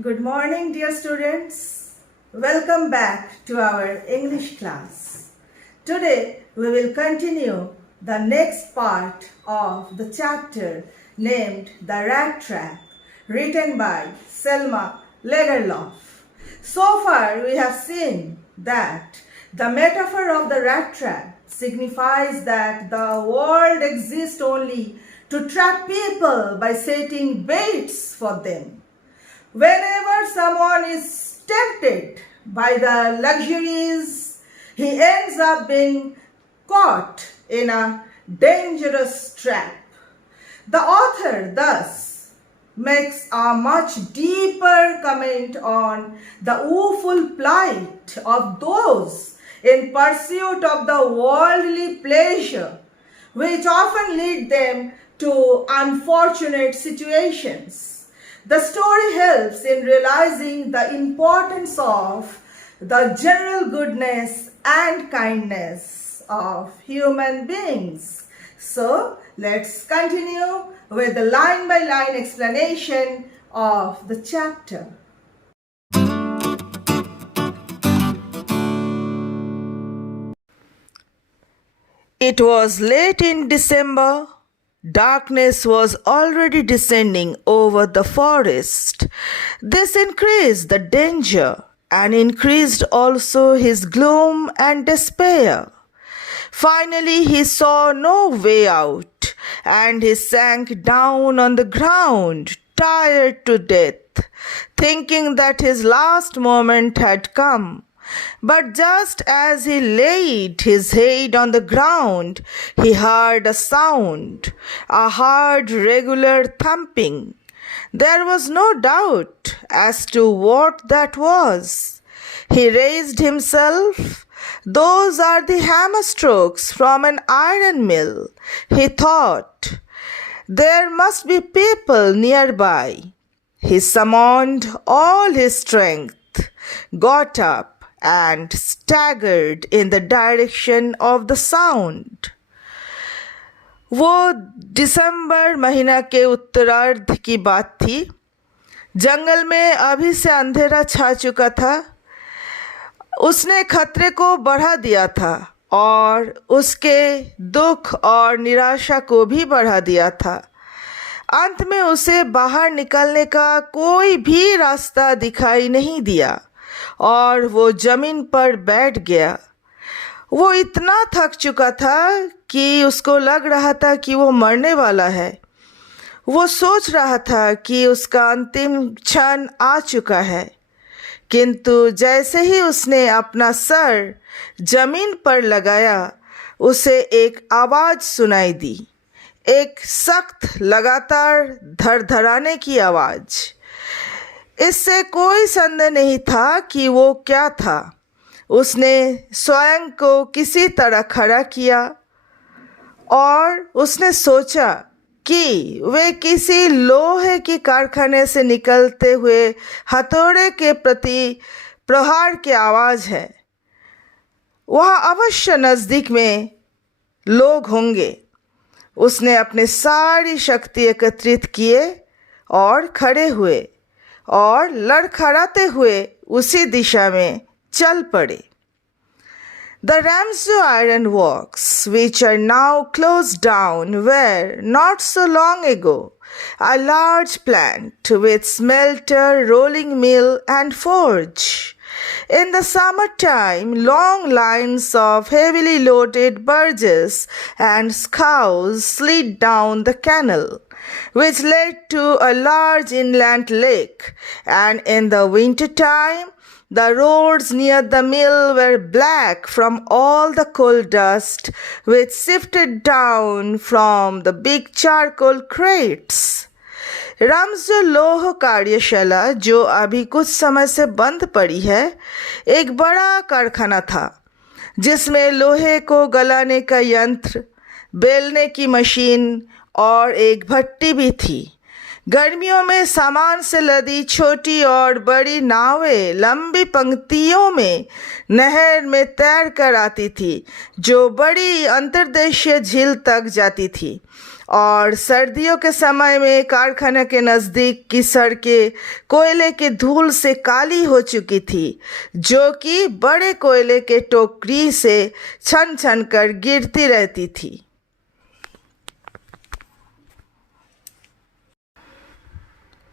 Good morning, dear students. Welcome back to our English class. Today we will continue the next part of the chapter named The Rat Trap, written by Selma, Lagerlöf. So far we have seen that the metaphor of the rat trap signifies that the world exists only to trap people by setting baits for them. Whenever someone is tempted by the luxuries, he ends up being caught in a dangerous trap. The author thus makes a much deeper comment on the woeful plight of those in pursuit of the worldly pleasure, which often lead them to unfortunate situations. The story helps in realizing the importance of the general goodness and kindness of human beings. So, let's continue with the line-by-line explanation of the chapter. It was late in December. Darkness was already descending over the forest. This increased the danger and increased also his gloom and despair. Finally, he saw no way out, and he sank down on the ground, tired to death, thinking that his last moment had come. But just as he laid his head on the ground, he heard a sound, a hard, regular thumping. There was no doubt as to what that was. He raised himself. Those are the hammer strokes from an iron mill, he thought. There must be people nearby. He summoned all his strength, got up, and staggered in the direction of the sound. वो दिसंबर महीना के उत्तरार्ध की बात थी। जंगल में अभी से अंधेरा छा चुका था। उसने खतरे को बढ़ा दिया था और उसके दुख और निराशा को भी बढ़ा दिया था। अंत में उसे बाहर निकलने का कोई भी रास्ता दिखाई नहीं दिया और वो जमीन पर बैठ गया। वो इतना थक चुका था कि उसको लग रहा था कि वो मरने वाला है। वो सोच रहा था कि उसका अंतिम क्षण आ चुका है, किंतु जैसे ही उसने अपना सर जमीन पर लगाया, उसे एक आवाज़ सुनाई दी, एक सख्त लगातार धड़धड़ाने की आवाज़। इससे कोई संदेह नहीं था कि वो क्या था। उसने स्वयं को किसी तरह खड़ा किया और उसने सोचा कि वे किसी लोहे के कारखाने से निकलते हुए हथौड़े के प्रति प्रहार की आवाज़ है। वहाँ अवश्य नज़दीक में लोग होंगे। उसने अपनी सारी शक्ति एकत्रित किए और खड़े हुए और लड़खड़ाते हुए उसी दिशा में चल पड़े। The Ramsey iron works, which are now closed down, were not so long ago a large plant with smelter, rolling mill and forge. In the summertime, long lines of heavily loaded barges and scows slid down the canal, which led to a large inland lake, and in the winter time, the roads near the mill were black from all the coal dust which sifted down from the big charcoal crates. रामसो लोह कार्यशाला, जो अभी कुछ समय से बंद पड़ी है, एक बड़ा कारखाना था जिसमें लोहे को गलाने का यंत्र, बेलने की मशीन और एक भट्टी भी थी। गर्मियों में सामान से लदी छोटी और बड़ी नावें लंबी पंक्तियों में नहर में तैर कर आती थी, जो बड़ी अंतर्देशीय झील तक जाती थी, और सर्दियों के समय में कारखाने के नज़दीक की सड़कें कोयले के धूल से काली हो चुकी थी, जो कि बड़े कोयले के टोकरी से छन छन कर गिरती रहती थी।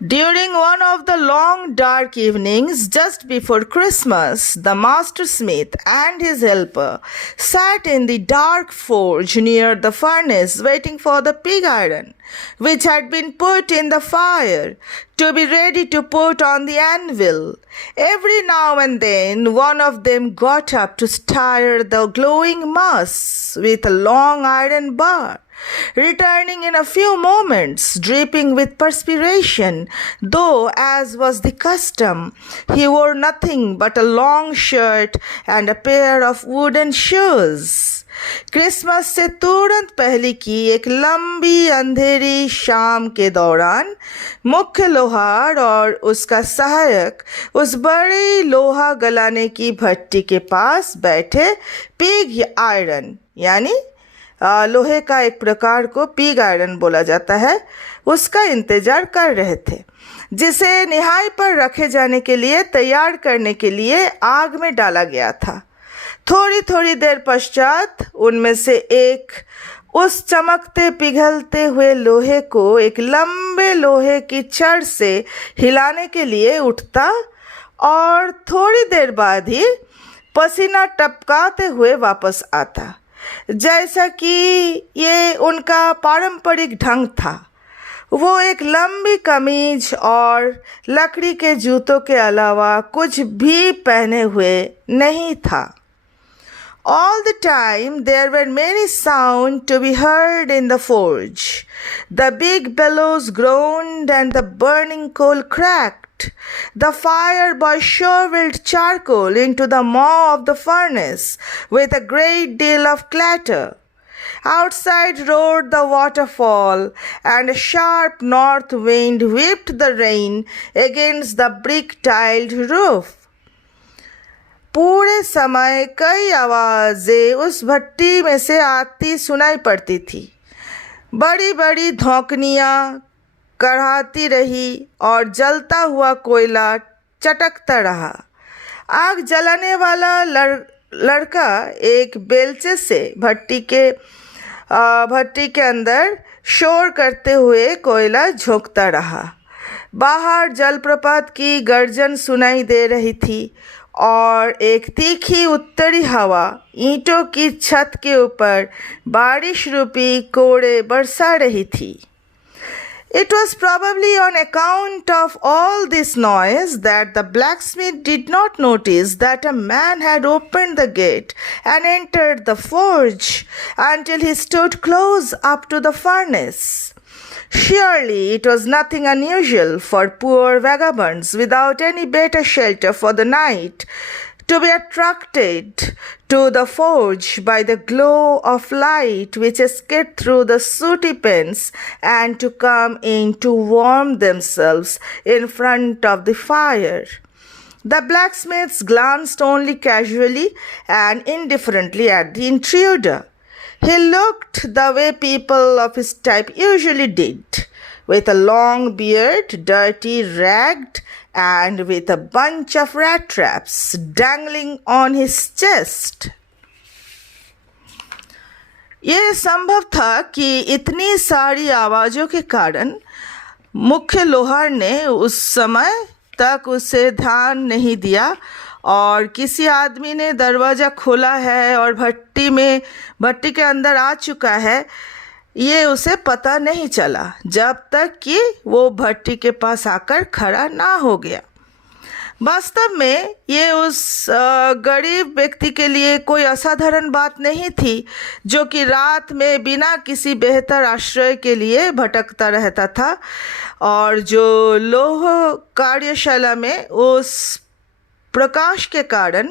During one of the long dark evenings just before Christmas, the master smith and his helper sat in the dark forge near the furnace waiting for the pig iron, which had been put in the fire to be ready to put on the anvil. Every now and then one of them got up to stir the glowing mass with a long iron bar, returning in a few moments, dripping with perspiration, though, as was the custom, he wore nothing but a long shirt and a pair of wooden shoes. Christmas से तुरंत पहले की एक लंबी अंधेरी शाम के दौरान मुख्य लोहार और उसका सहायक उस बड़ी लोहा गलाने की भट्टी के पास बैठे पिग आयरन यानी लोहे का एक प्रकार को पिग आयरन बोला जाता है, उसका इंतजार कर रहे थे, जिसे निहाई पर रखे जाने के लिए तैयार करने के लिए आग में डाला गया था। थोड़ी थोड़ी देर पश्चात उनमें से एक उस चमकते पिघलते हुए लोहे को एक लंबे लोहे की छड़ से हिलाने के लिए उठता और थोड़ी देर बाद ही पसीना टपकाते हुए वापस आता, जैसा कि ये उनका पारंपरिक ढंग था। वो एक लंबी कमीज और लकड़ी के जूतों के अलावा कुछ भी पहने हुए नहीं था। All the time there were many sounds to be heard in the forge. The big bellows groaned and the burning coal cracked. The fire boy shoveled charcoal into the maw of the furnace with a great deal of clatter. Outside roared the waterfall, and a sharp north wind whipped the rain against the brick-tiled roof. पूरे समय कई आवाज़ें उस भट्टी में से आती सुनाई पड़ती थी। बड़ी बड़ी धौंकनियाँ कढ़ाती रही और जलता हुआ कोयला चटकता रहा। आग जलाने वाला लड़का एक बेलचे से भट्टी के अंदर शोर करते हुए कोयला झोंकता रहा। बाहर जलप्रपात की गर्जन सुनाई दे रही थी और एक तीखी उत्तरी हवा ईंटों की छत के ऊपर बारिश रूपी कोड़े बरसा रही थी। It was probably on account of all this noise that the blacksmith did not notice that a man had opened the gate and entered the forge until he stood close up to the furnace. Surely it was nothing unusual for poor vagabonds without any better shelter for the night to be attracted to the forge by the glow of light which escaped through the sooty panes and to come in to warm themselves in front of the fire. The blacksmiths glanced only casually and indifferently at the intruder. He looked the way people of his type usually did, with a long beard, dirty, ragged, and with a bunch of rattraps dangling on his chest. ये संभव था कि इतनी सारी आवाज़ों के कारण मुख्य लोहार ने उस समय तक उसे ध्यान नहीं दिया और किसी आदमी ने दरवाज़ा खोला है और भट्टी के अंदर आ चुका है, ये उसे पता नहीं चला जब तक कि वो भट्टी के पास आकर खड़ा ना हो गया। वास्तव में ये उस गरीब व्यक्ति के लिए कोई असाधारण बात नहीं थी, जो कि रात में बिना किसी बेहतर आश्रय के लिए भटकता रहता था और जो लौह कार्यशाला में उस प्रकाश के कारण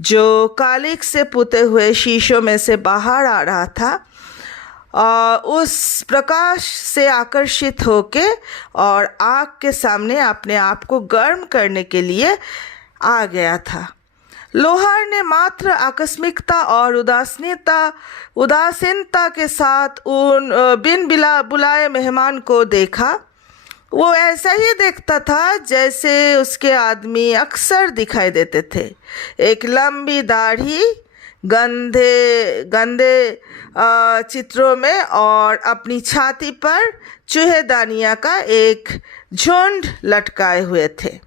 जो कालिक से पुते हुए शीशों में से बाहर आ रहा था, उस प्रकाश से आकर्षित होके और आग के सामने अपने आप को गर्म करने के लिए आ गया था। लोहार ने मात्र आकस्मिकता और उदासीनता के साथ उन बिन बुलाए मेहमान को देखा। वो ऐसा ही देखता था जैसे उसके आदमी अक्सर दिखाई देते थे। एक लंबी दाढ़ी, गंदे गंदे चित्रों में और अपनी छाती पर चूहेदानियों का एक झुंड लटकाए हुए थे।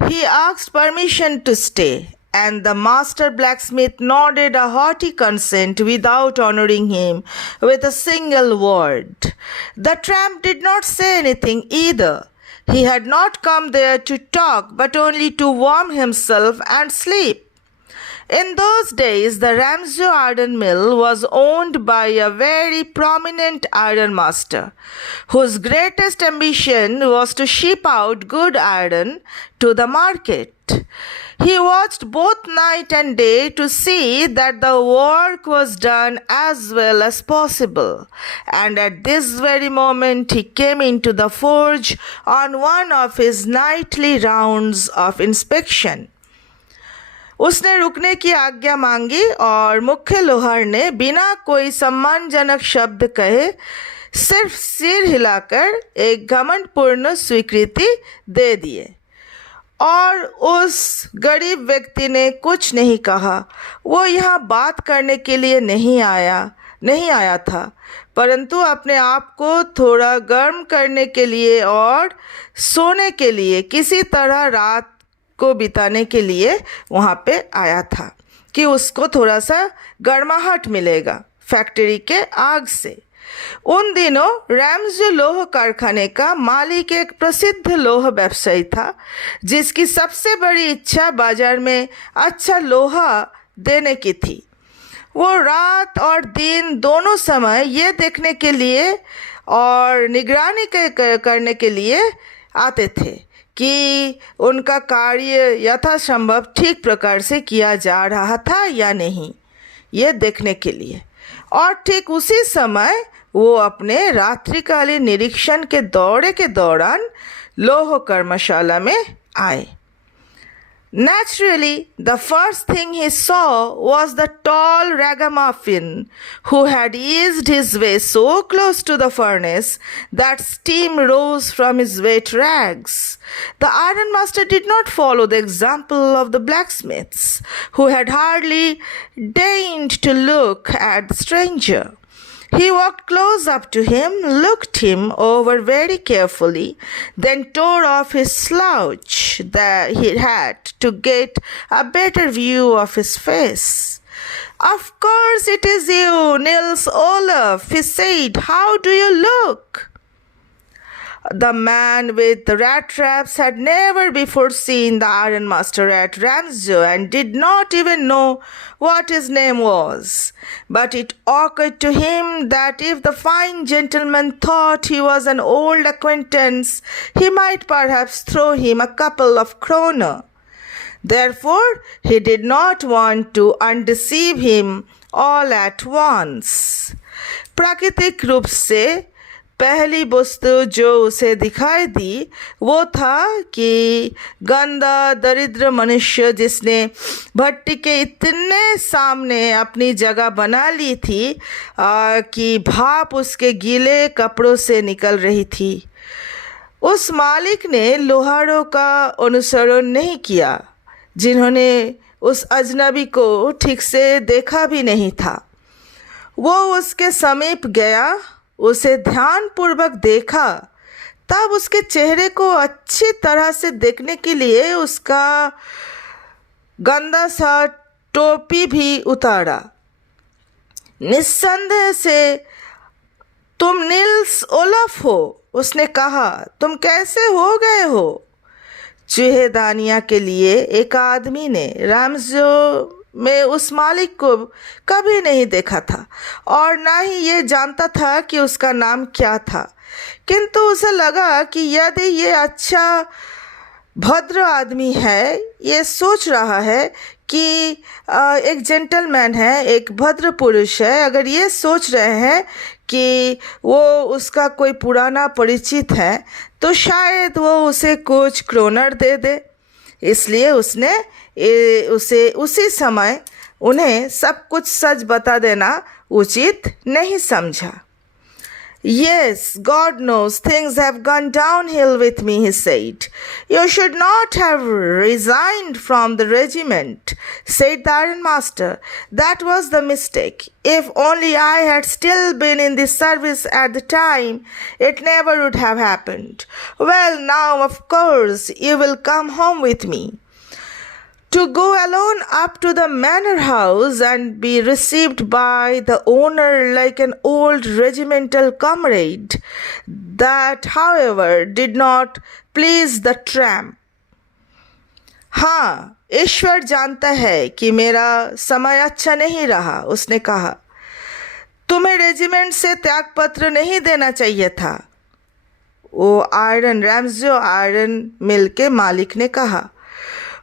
He asked permission to stay, and the master blacksmith nodded a hearty consent without honoring him with a single word. The tramp did not say anything either. He had not come there to talk, but only to warm himself and sleep. In those days, the Ramsau iron mill was owned by a very prominent iron master, whose greatest ambition was to ship out good iron to the market. He watched both night and day to see that the work was done as well as possible, and at this very moment he came into the forge on one of his nightly rounds of inspection. उसने रुकने की आज्ञा मांगी और मुख्य लोहार ने बिना कोई सम्मानजनक शब्द कहे सिर्फ सिर हिलाकर एक घमंडपूर्ण स्वीकृति दे दिए। और उस गरीब व्यक्ति ने कुछ नहीं कहा। वो यहाँ बात करने के लिए नहीं आया था, परंतु अपने आप को थोड़ा गर्म करने के लिए और सोने के लिए, किसी तरह रात को बिताने के लिए वहाँ पे आया था कि उसको थोड़ा सा गर्माहट मिलेगा फैक्ट्री के आग से। उन दिनों रैम्सो लोह कारखाने का मालिक एक प्रसिद्ध लोह व्यवसायी था, जिसकी सबसे बड़ी इच्छा बाजार में अच्छा लोहा देने की थी। वो रात और दिन दोनों समय ये देखने के लिए और निगरानी करने के लिए आते थे कि उनका कार्य यथासंभव ठीक प्रकार से किया जा रहा था या नहीं, ये देखने के लिए। और ठीक उसी समय वो अपने रात्रिकालीन निरीक्षण के दौरे के दौरान लोह कर्मशाला में आए। Naturally, the first thing he saw was the tall ragamuffin who had eased his way so close to the furnace that steam rose from his wet rags. The ironmaster did not follow the example of the blacksmiths, who had hardly deigned to look at the stranger. He walked close up to him, looked him over very carefully, then tore off his slouch that he had to get a better view of his face. "Of course it is you, Nils Olaf," he said. "How do you look?" The man with the Rattraps had never before seen the ironmaster at Ramsau and did not even know what his name was. But it occurred to him that if the fine gentleman thought he was an old acquaintance, he might perhaps throw him a couple of kroner. Therefore, he did not want to undeceive him all at once. प्राकृतिक रूप से पहली वस्तु जो उसे दिखाई दी वो था कि गंदा दरिद्र मनुष्य, जिसने भट्टी के इतने सामने अपनी जगह बना ली थी कि भाप उसके गीले कपड़ों से निकल रही थी। उस मालिक ने लोहारों का अनुसरण नहीं किया, जिन्होंने उस अजनबी को ठीक से देखा भी नहीं था। वो उसके समीप गया, उसे ध्यानपूर्वक देखा, तब उसके चेहरे को अच्छी तरह से देखने के लिए उसका गंदा सा टोपी भी उतारा। निस्संदेह से तुम निल्स ओलफ हो, उसने कहा। तुम कैसे हो गए हो? चूहेदानिया के लिए एक आदमी ने रामजो में उस मालिक को कभी नहीं देखा था और ना ही ये जानता था कि उसका नाम क्या था, किंतु उसे लगा कि यदि ये अच्छा भद्र आदमी है, ये सोच रहा है कि एक जेंटलमैन है, एक भद्र पुरुष है, अगर ये सोच रहे हैं कि वो उसका कोई पुराना परिचित है तो शायद वो उसे कुछ क्रोनर दे दे, इसलिए उसने उसे उसी समय उन्हें सब कुछ सच बता देना उचित नहीं समझा। Yes, God knows things have gone downhill with me, he said. You should not have resigned from the regiment, said the ironmaster. That was the mistake. If only I had still been in the service at the time, it never would have happened. Well, now, of course, you will come home with me. To go alone up to the manor house and be received by the owner like an old regimental comrade. That, however, did not please the tramp. हाँ, ईश्वर जानता है कि मेरा समय अच्छा नहीं रहा, उसने कहा। तुम्हें रेजिमेंट से त्यागपत्र नहीं देना चाहिए था, वो रैम्सो आयरन मिल के मालिक ने कहा।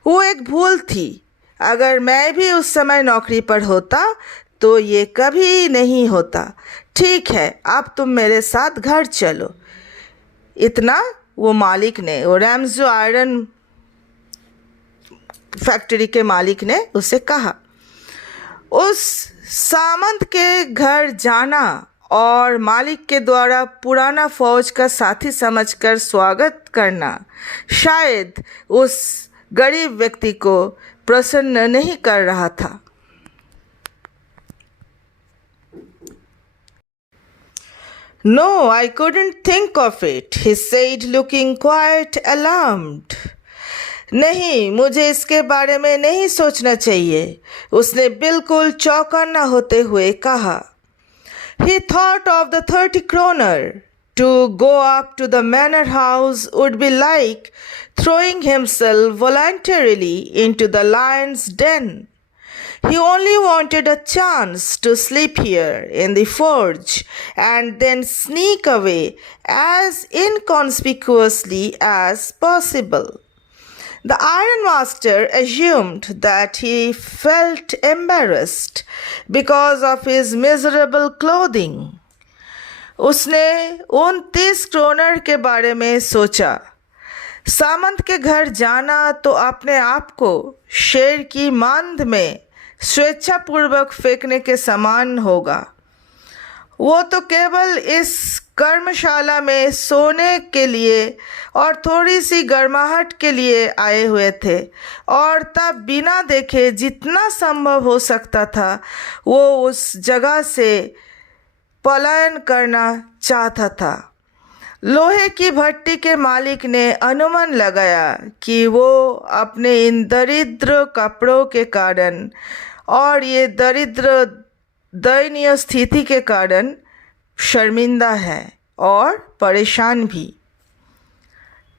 वो एक भूल थी। अगर मैं भी उस समय नौकरी पर होता तो ये कभी नहीं होता। ठीक है, अब तुम मेरे साथ घर चलो। इतना वो मालिक ने, वो रैम्सो आयरन फैक्ट्री के मालिक ने उसे कहा। उस सामंत के घर जाना और मालिक के द्वारा पुराना फौज का साथी समझकर स्वागत करना शायद उस गरीब व्यक्ति को प्रसन्न नहीं कर रहा था। No, I couldn't think of it, he said, looking quite alarmed. नहीं, मुझे इसके बारे में नहीं सोचना चाहिए, उसने बिल्कुल चौकन्ना होते हुए कहा। He thought of the 30 kroner. To go up to the manor house would be like throwing himself voluntarily into the lion's den. He only wanted a chance to sleep here in the forge and then sneak away as inconspicuously as possible. The ironmaster assumed that he felt embarrassed because of his miserable clothing. उसने उन 30 kroner के बारे में सोचा। सामंत के घर जाना तो अपने आप को शेर की मांद में स्वेच्छापूर्वक फेंकने के समान होगा। वो तो केवल इस कर्मशाला में सोने के लिए और थोड़ी सी गर्माहट के लिए आए हुए थे और तब बिना देखे जितना संभव हो सकता था वो उस जगह से पलायन करना चाहता था। लोहे की भट्टी के मालिक ने अनुमान लगाया कि वो अपने इन दरिद्र कपड़ों के कारण और ये दरिद्र दयनीय स्थिति के कारण शर्मिंदा है और परेशान भी।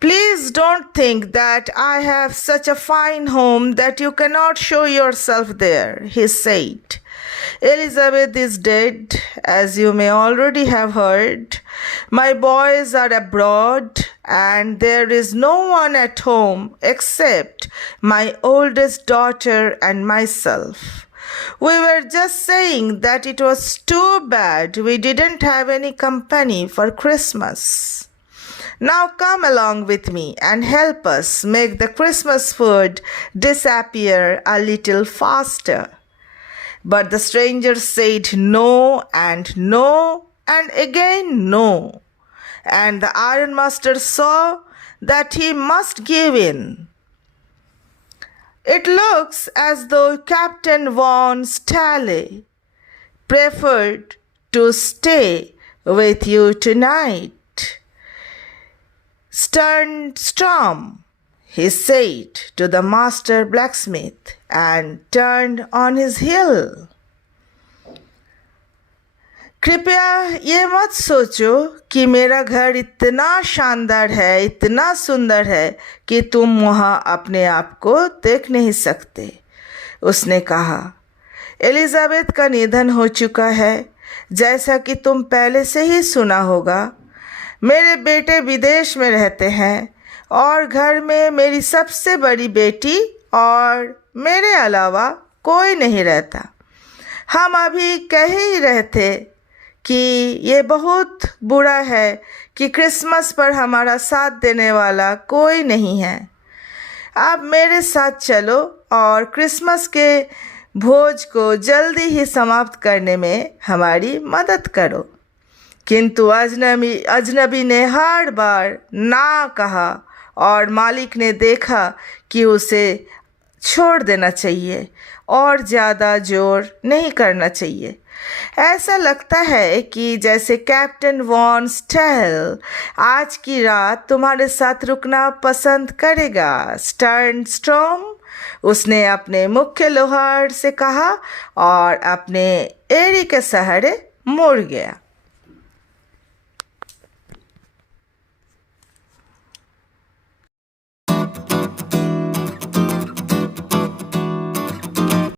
Please don't think that I have such a fine home that you cannot show yourself there, he said. Elizabeth is dead, as you may already have heard. My boys are abroad, and there is no one at home except my oldest daughter and myself. We were just saying that it was too bad we didn't have any company for Christmas. Now come along with me and help us make the Christmas food disappear a little faster. But the stranger said no and again no. And the ironmaster saw that he must give in. It looks as though Captain von Stahle preferred to stay with you tonight. Storm, he said to the master blacksmith and turned on his heel. कृपया ये मत सोचो कि मेरा घर इतना शानदार है, इतना सुंदर है कि तुम वहाँ अपने आप को देख नहीं सकते, उसने कहा। एलिजाबेथ का निधन हो चुका है, जैसा कि तुम पहले से ही सुना होगा। मेरे बेटे विदेश में रहते हैं और घर में मेरी सबसे बड़ी बेटी और मेरे अलावा कोई नहीं रहता। हम अभी कह ही रहे थे कि ये बहुत बुरा है कि क्रिसमस पर हमारा साथ देने वाला कोई नहीं है। आप मेरे साथ चलो और क्रिसमस के भोज को जल्दी ही समाप्त करने में हमारी मदद करो। किंतु अजनबी ने हर बार ना कहा और मालिक ने देखा कि उसे छोड़ देना चाहिए और ज़्यादा जोर नहीं करना चाहिए। ऐसा लगता है कि जैसे कैप्टन वॉन स्टेल आज की रात तुम्हारे साथ रुकना पसंद करेगा, स्टर्न स्टॉर्म, उसने अपने मुख्य लोहार से कहा और अपने एड़ी के सहारे मुड़ गया।